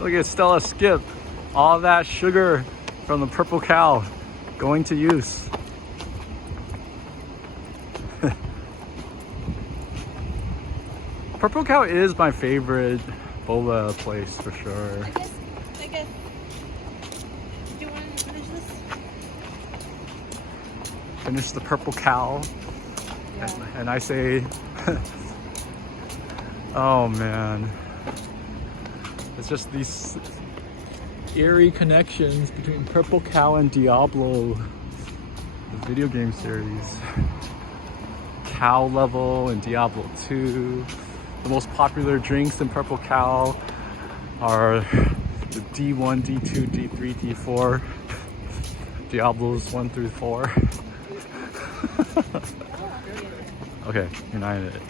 Look at Stella skip. All that sugar from the purple cow going to use. Purple Cow is my favorite boba place for sure. I guess. Do you want to finish this? Finish the Purple Cow. Yeah. And I say, oh man. It's just these eerie connections between Purple Cow and Diablo, the video game series. Cow level in Diablo 2. The most popular drinks in Purple Cow are the D1, D2, D3, D4. Diablos 1 through 4. Okay, you're not in it.